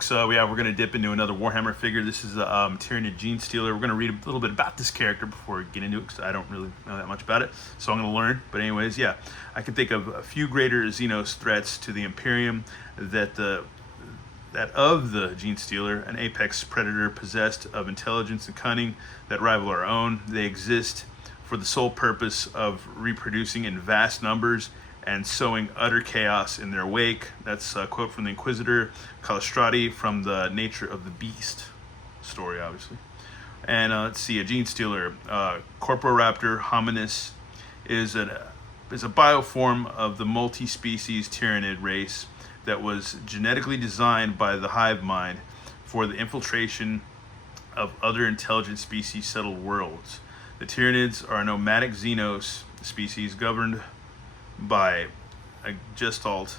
So yeah, we're going to dip into another Warhammer figure. This is the Tyranid Genestealer. We're going to read a little bit about this character before we get into it, because I don't really know that much about it. So I'm going to learn. But anyways, yeah, I can think of a few greater Xenos threats to the Imperium that of the Genestealer, an apex predator possessed of intelligence and cunning that rival our own. They exist for the sole purpose of reproducing in vast numbers and sowing utter chaos in their wake. That's a quote from the Inquisitor Calistrati from the Nature of the Beast story, obviously. And let's see, a Genestealer, Corpororaptor hominis, is a bioform of the multi-species Tyranid race that was genetically designed by the hive mind for the infiltration of other intelligent species settled worlds. The Tyranids are a nomadic Xenos species governed by a Gestalt,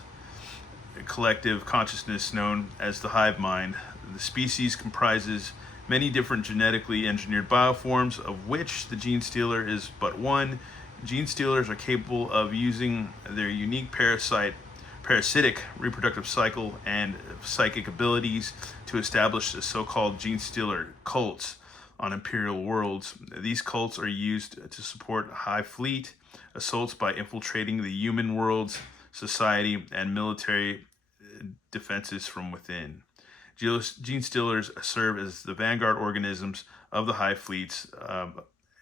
a collective consciousness known as the hive mind. The species comprises many different genetically engineered bioforms, of which the Genestealer is but one. Genestealers are capable of using their unique parasitic reproductive cycle and psychic abilities to establish the so-called Genestealer cults on Imperial worlds. These cults are used to support High Fleet assaults by infiltrating the human world's society and military defenses from within. Genestealers serve as the vanguard organisms of the High Fleets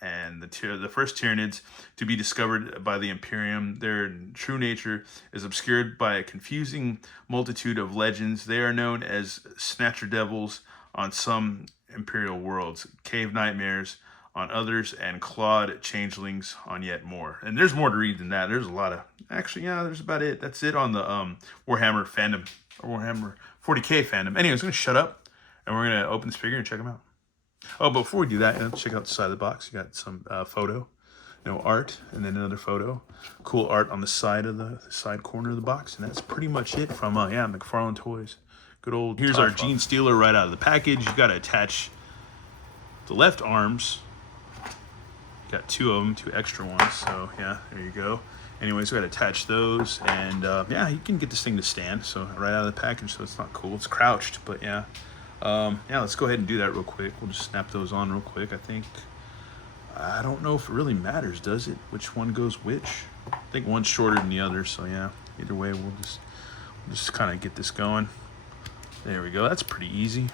and the first Tyranids to be discovered by the Imperium. Their true nature is obscured by a confusing multitude of legends. They are known as Snatcher Devils on some Imperial worlds, Cave Nightmares on others, and Clawed Changelings on yet more. And there's more to read than that. There's a lot of, actually, yeah, there's about it. That's it on the Warhammer fandom, or Warhammer 40k fandom. Anyways, I'm going to shut up, and we're going to open this figure and check them out. Oh, but before we do that, check out the side of the box. You got some photo, art, and then another photo. Cool art on the side of the side corner of the box, and that's pretty much it from Mcfarlane Toys. Good old. Here's our Genestealer right out of the package. You got to attach the left arms. Got two of them, two extra ones. So yeah, there you go. Anyways, we got to attach those, and yeah, you can get this thing to stand. So right out of the package, so it's not cool. It's crouched, but yeah. Yeah, let's go ahead and do that real quick. We'll just snap those on real quick. I don't know if it really matters, does it? Which one goes which? I think one's shorter than the other, so yeah. Either way, we'll just kind of get this going. There we go. That's pretty easy.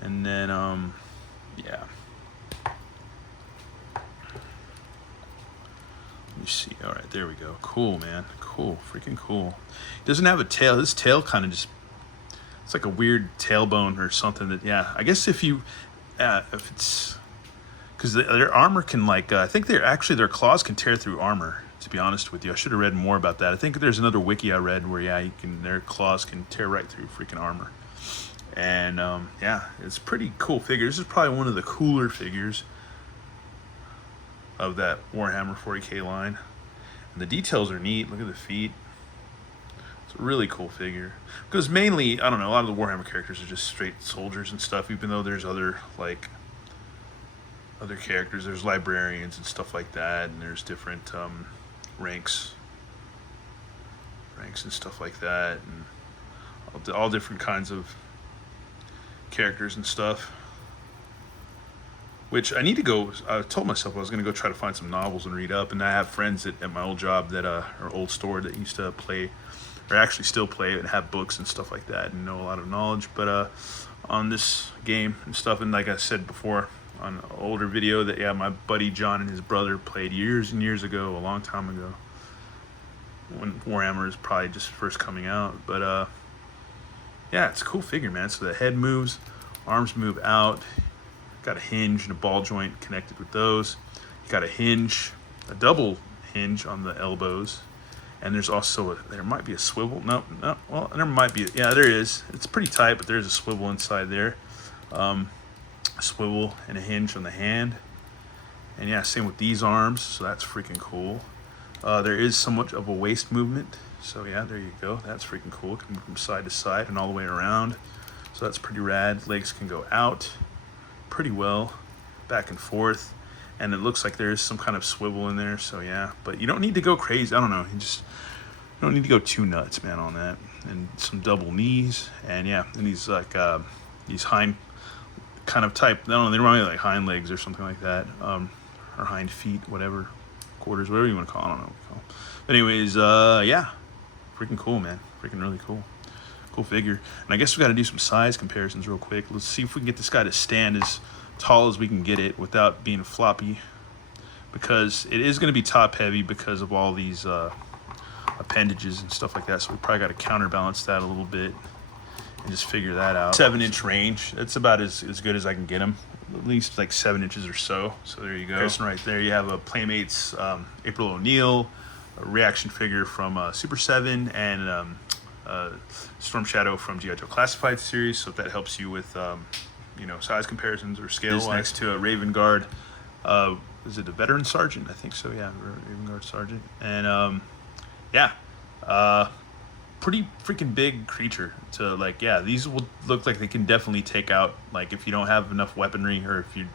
And then, yeah. Let me see. All right, there we go. Cool, man. Cool, freaking cool. It doesn't have a tail. This tail kind of just, it's like a weird tailbone or something that, yeah. I guess if it's, because their armor can I think their claws can tear through armor, to be honest with you. I should have read more about that. I think there's another wiki I read where, yeah, their claws can tear right through freaking armor. And yeah, it's pretty cool figure. This is probably one of the cooler figures of that Warhammer 40k line. And the details are neat. Look at the feet. It's a really cool figure. Because mainly, I don't know, a lot of the Warhammer characters are just straight soldiers and stuff, even though there's other characters. There's librarians and stuff like that, and there's different ranks and stuff like that, and all different kinds of characters and stuff. Which I need to go, I told myself I was going to go try to find some novels and read up, and I have friends at my old job that, or old store, that used to play, or actually still play and have books and stuff like that and know a lot of knowledge, but on this game and stuff. And like I said before on an older video, that yeah, my buddy John and his brother played years and years ago, a long time ago, when Warhammer is probably just first coming out. But yeah, it's a cool figure, man. So the head moves, arms move out, got a hinge and a ball joint connected with those. You got a hinge, a double hinge on the elbows, and there's also there might be a swivel. No, well, there might be. Yeah, there is. It's pretty tight, but there's a swivel inside there. A swivel and a hinge on the hand. And yeah, same with these arms. So that's freaking cool. There is somewhat of a waist movement. So yeah, there you go. That's freaking cool. It can move from side to side and all the way around. So that's pretty rad. Legs can go out pretty well, back and forth, and it looks like there is some kind of swivel in there. So yeah, but you don't need to go crazy. I don't know, you don't need to go too nuts, man, on that. and some double knees, and yeah, and these like these hind kind of type. I don't know, they remind me of like hind legs or something like that, or hind feet, whatever, quarters, whatever you want to call it. I don't know what to call it. But anyways, yeah, freaking cool, man. Freaking really cool. Cool figure. And I guess we got to do some size comparisons real quick. Let's see if we can get this guy to stand as tall as we can get it without being floppy, because it is going to be top heavy because of all these appendages and stuff like that. So we probably got to counterbalance that a little bit and just figure that out. 7-inch range. That's about as good as I can get them. At least like 7 inches or so. So there you go. Right there you have a Playmates April O'Neil, a reaction figure from Super 7, and Storm Shadow from G.I. Joe Classified series. So if that helps you with you know, size comparisons or scale. Next to a Raven Guard. Is it a Veteran Sergeant? I think so, yeah, Raven Guard Sergeant. And yeah, pretty freaking big creature to, like, yeah, these will look like they can definitely take out, like, if you don't have enough weaponry, or if you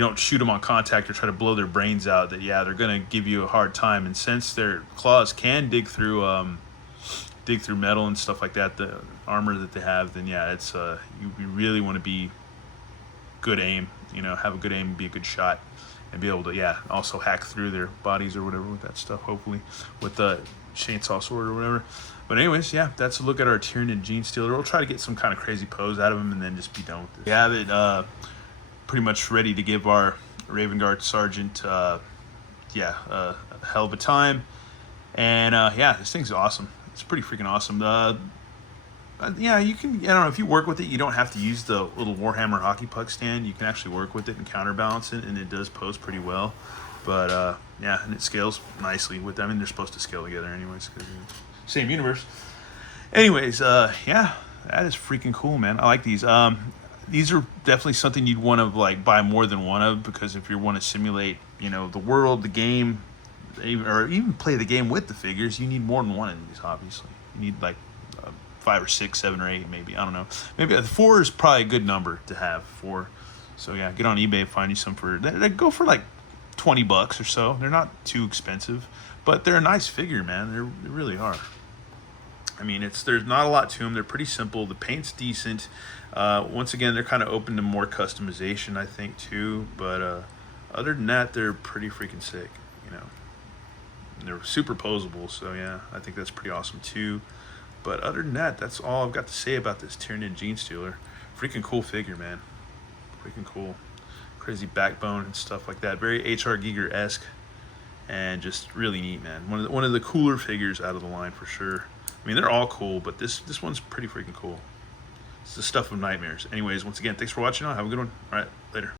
don't shoot them on contact or try to blow their brains out, that, yeah, they're gonna give you a hard time. And since their claws can dig through metal and stuff like that, the armor that they have, then yeah, it's you really want to be good aim, you know, have a good aim, be a good shot, and be able to, yeah, also hack through their bodies or whatever with that stuff, hopefully with the chainsaw sword or whatever. But anyways, yeah, that's a look at our Tyranid Genestealer. We'll try to get some kind of crazy pose out of him and then just be done with it. We have it pretty much ready to give our Raven Guard Sergeant yeah, a hell of a time. And yeah, this thing's awesome. It's pretty freaking awesome. Yeah, you can, I don't know, if you work with it, you don't have to use the little Warhammer hockey puck stand. You can actually work with it and counterbalance it, and it does pose pretty well. But yeah, and it scales nicely with them. I mean, they're supposed to scale together anyways, because same universe. Anyways, yeah, that is freaking cool, man. I like these. These are definitely something you'd want to, like, buy more than one of, because if you want to simulate, you know, the world, the game, or even play the game with the figures, you need more than one of these, obviously. You need like 5 or 6, 7 or 8, maybe. I don't know. Maybe 4 is probably a good number to have. 4. So yeah, get on eBay and find you some for, they go for like $20 or so. They're not too expensive, but they're a nice figure, man. They really are. I mean, there's not a lot to them. They're pretty simple. The paint's decent. Once again, they're kind of open to more customization, I think, too. But other than that, they're pretty freaking sick, you know. They're super posable, so yeah, I think that's pretty awesome too. But other than that, that's all I've got to say about this Tyranid Genestealer. Freaking cool figure, man. Freaking cool. Crazy backbone and stuff like that. Very H.R. Giger-esque, and just really neat, man. One of the cooler figures out of the line for sure. I mean, they're all cool, but this one's pretty freaking cool. It's the stuff of nightmares. Anyways, once again, thanks for watching. Have a good one. All right, later.